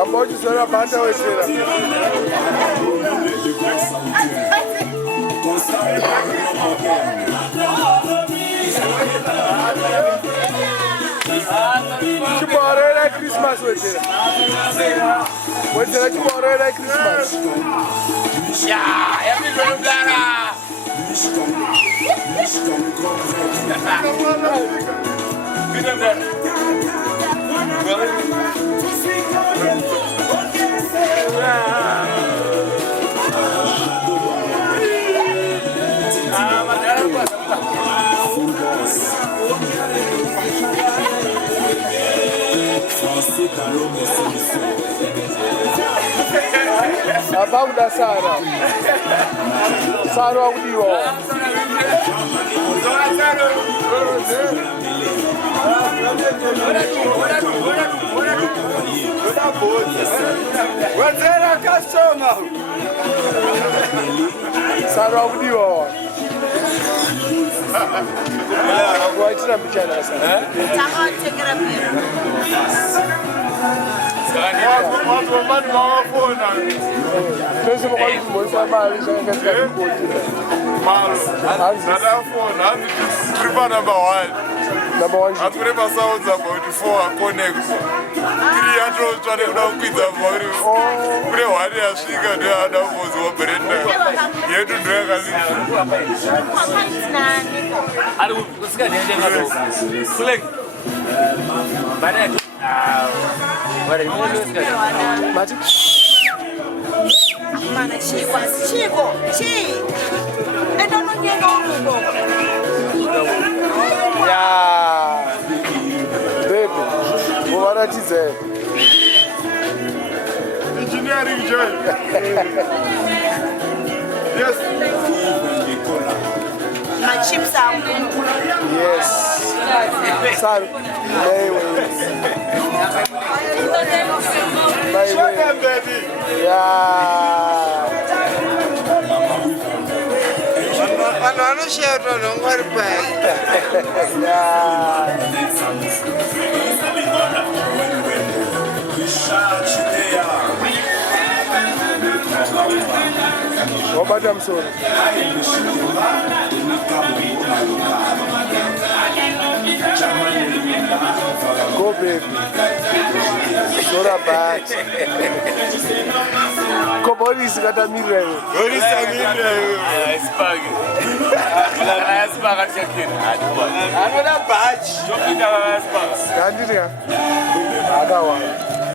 Vamos usar a banda hoje. Tomorrow is Christmas hoje. Hoje é tomorrow is Christmas. Yeah, everyone Lara. About the Sarah. Sarah, you are. What's that customer? Sarah, you are. What's the picture? Number one. I'm going to sound about before I connect. 3 years trying to quit the body. Pray one year, she got the other was operating. You to drag a Yeah, baby, what are you saying? engineering job. Yes. My chips are Yes. Sorry. Show them, baby. Yeah. I'm not sure on what Oh, madam, sorry. Go, baby. Not bad. Come on, he's got a mirror. What is that mean? Spag. I'm not a badge. Candy, I got one.